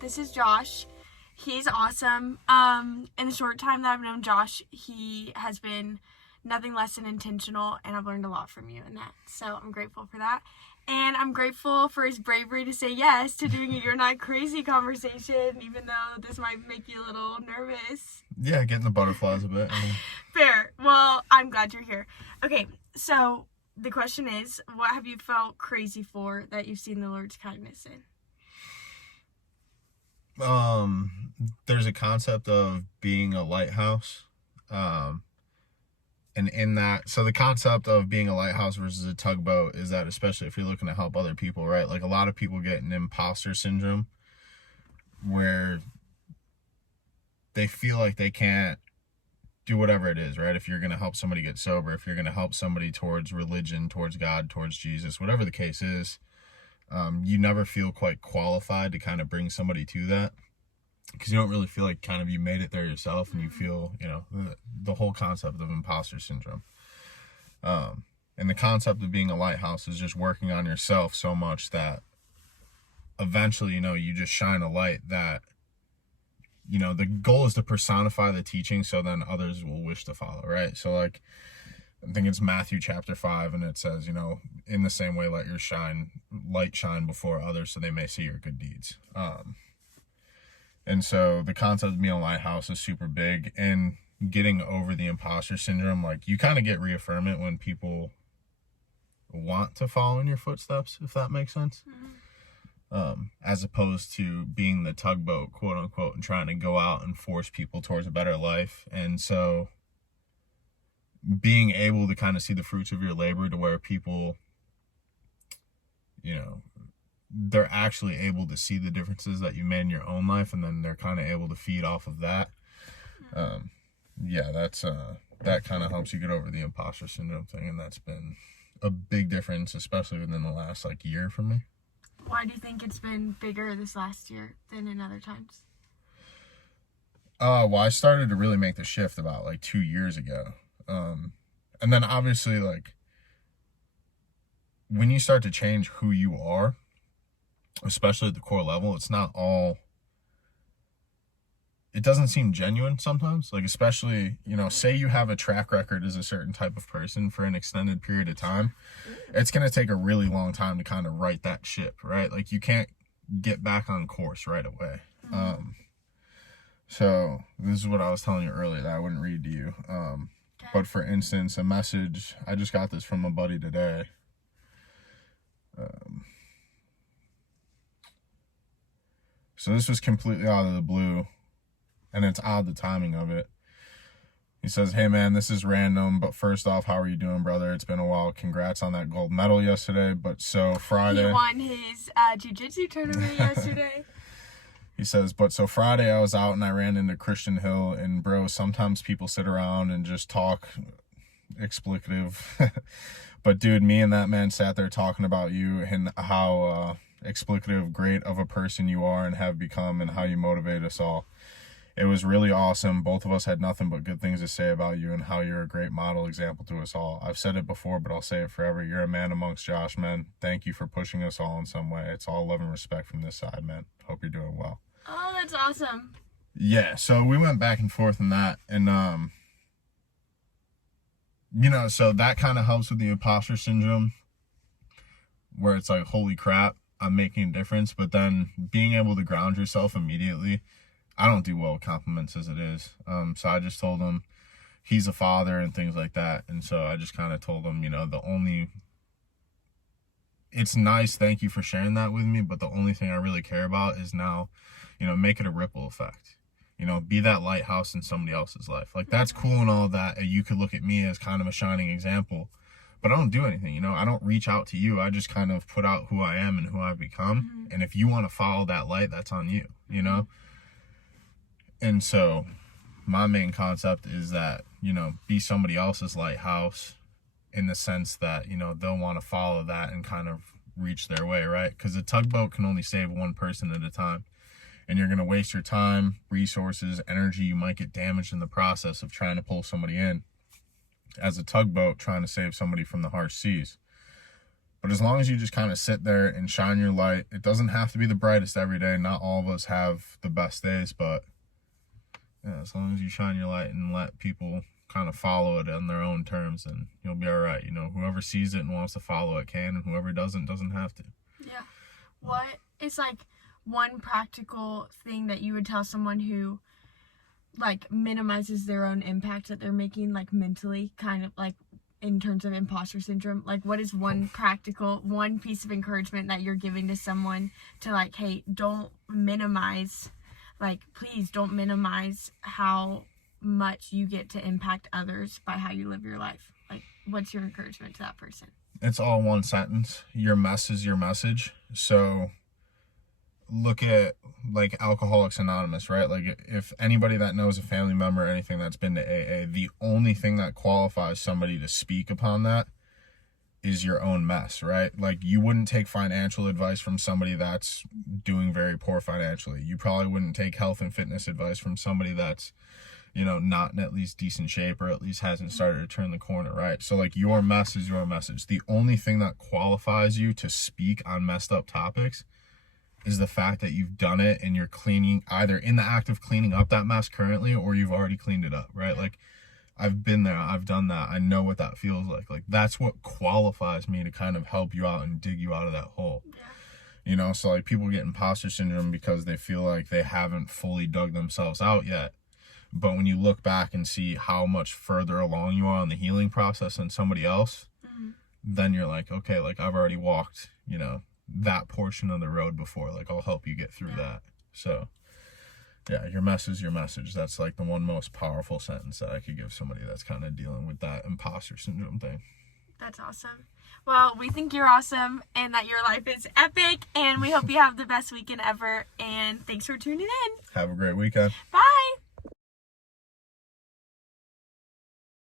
This is Josh. He's awesome. In the short time that I've known Josh, he has been nothing less than intentional, and I've learned a lot from you in that. So I'm grateful for that. And I'm grateful for his bravery to say yes to doing a You're Not Crazy conversation, even though this might make you a little nervous. Yeah, getting the butterflies a bit. Fair. Well, I'm glad you're here. Okay, so the question is, what have you felt crazy for that you've seen the Lord's kindness in? There's a concept of being a lighthouse. And in that, so the concept of being a lighthouse versus a tugboat is that, especially if you're looking to help other people, right? Like, a lot of people get an imposter syndrome where they feel like they can't do whatever it is, right? If you're going to help somebody get sober, if you're going to help somebody towards religion, towards God, towards Jesus, whatever the case is, you never feel quite qualified to kind of bring somebody to that, because you don't really feel like kind of you made it there yourself, and you feel, you know, the whole concept of imposter syndrome. And the concept of being a lighthouse is just working on yourself so much that eventually, you know, you just shine a light that, you know, the goal is to personify the teaching so then others will wish to follow, right? So, like, I think it's Matthew chapter 5, and it says, you know, in the same way, let your light shine before others so they may see your good deeds. And so the concept of being a lighthouse is super big, and getting over the imposter syndrome, like, you kind of get reaffirmment when people want to follow in your footsteps, if that makes sense. As opposed to being the tugboat, quote unquote, and trying to go out and force people towards a better life. And so being able to kind of see the fruits of your labor to where people, you know, they're actually able to see the differences that you made in your own life, and then they're kind of able to feed off of that. Yeah, that's that kind of helps you get over the imposter syndrome thing, and that's been a big difference, especially within the last year for me. Why do you think it's been bigger this last year than in other times? Well, I started to really make the shift about 2 years ago. And then obviously, when you start to change who you are, especially at the core level, it's not all, it doesn't seem genuine sometimes. Especially, you know, say you have a track record as a certain type of person for an extended period of time, it's going to take a really long time to kind of right that ship, right? You can't get back on course right away. So this is what I was telling you earlier that I wouldn't read to you. But for instance, a message, I just got this from a buddy today. So this was completely out of the blue, and it's odd the timing of it. He says, "Hey man, this is random, but first off, how are you doing, brother? It's been a while. Congrats on that gold medal yesterday. But so Friday..." He won his jiu-jitsu tournament yesterday. He says, "But so Friday I was out and I ran into Christian Hill, and bro, sometimes people sit around and just talk explicative. But dude, me and that man sat there talking about you and how explicative great of a person you are and have become, and how you motivate us all. It was really awesome. Both of us had nothing but good things to say about you and how you're a great model example to us all. I've said it before, but I'll say it forever. You're a man amongst Josh men. Thank you for pushing us all in some way. It's all love and respect from this side, man. Hope you're doing well." Oh, that's awesome. Yeah, so we went back and forth on that, and you know, so that kind of helps with the imposter syndrome, where it's like, holy crap, I'm making a difference. But then being able to ground yourself immediately, I don't do well with compliments as it is. So I just told him he's a father and things like that. And so I just kind of told him, you know, it's nice, thank you for sharing that with me, but the only thing I really care about is now, you know, make it a ripple effect. You know, be that lighthouse in somebody else's life. That's cool and all that. You could look at me as kind of a shining example, but I don't do anything, you know. I don't reach out to you. I just kind of put out who I am and who I've become. And if you want to follow that light, that's on you, you know. And so my main concept is that, you know, be somebody else's lighthouse, in the sense that, you know, they'll want to follow that and kind of reach their way, right? Because a tugboat can only save one person at a time. And you're going to waste your time, resources, energy. You might get damaged in the process of trying to pull somebody in. As a tugboat, trying to save somebody from the harsh seas. But as long as you just kind of sit there and shine your light, it doesn't have to be the brightest every day. Not all of us have the best days, but yeah, as long as you shine your light and let people kind of follow it on their own terms, and you'll be all right. You know, whoever sees it and wants to follow it can, and whoever doesn't have to. Yeah. What is like one practical thing that you would tell someone who like minimizes their own impact that they're making, like mentally, kind of like in terms of imposter syndrome? Like, what is one piece of encouragement that you're giving to someone to like, hey, don't minimize, like, please don't minimize how much you get to impact others by how you live your life? Like, what's your encouragement to that person? It's all one sentence. Your mess is your message. So look at like Alcoholics Anonymous, right? Like, if anybody that knows a family member or anything that's been to AA, the only thing that qualifies somebody to speak upon that is your own mess, right? Like, you wouldn't take financial advice from somebody that's doing very poor financially. You probably wouldn't take health and fitness advice from somebody that's, you know, not in at least decent shape, or at least hasn't started to turn the corner, right? So like, your mess is your message. The only thing that qualifies you to speak on messed up topics is the fact that you've done it and you're cleaning, either in the act of cleaning up that mess currently, or you've already cleaned it up, right? Like, I've been there, I've done that, I know what that feels like. Like, that's what qualifies me to kind of help you out and dig you out of that hole. You know, so like, people get imposter syndrome because they feel like they haven't fully dug themselves out yet. But when you look back and see how much further along you are in the healing process than somebody else, then you're like, okay, like, I've already walked, you know, that portion of the road before. Like, I'll help you get through that. So yeah, your mess is your message. That's like the one most powerful sentence that I could give somebody that's kind of dealing with that imposter syndrome thing. That's awesome. Well, we think you're awesome and that your life is epic, and we hope you have the best weekend ever, and thanks for tuning in. Have a great weekend.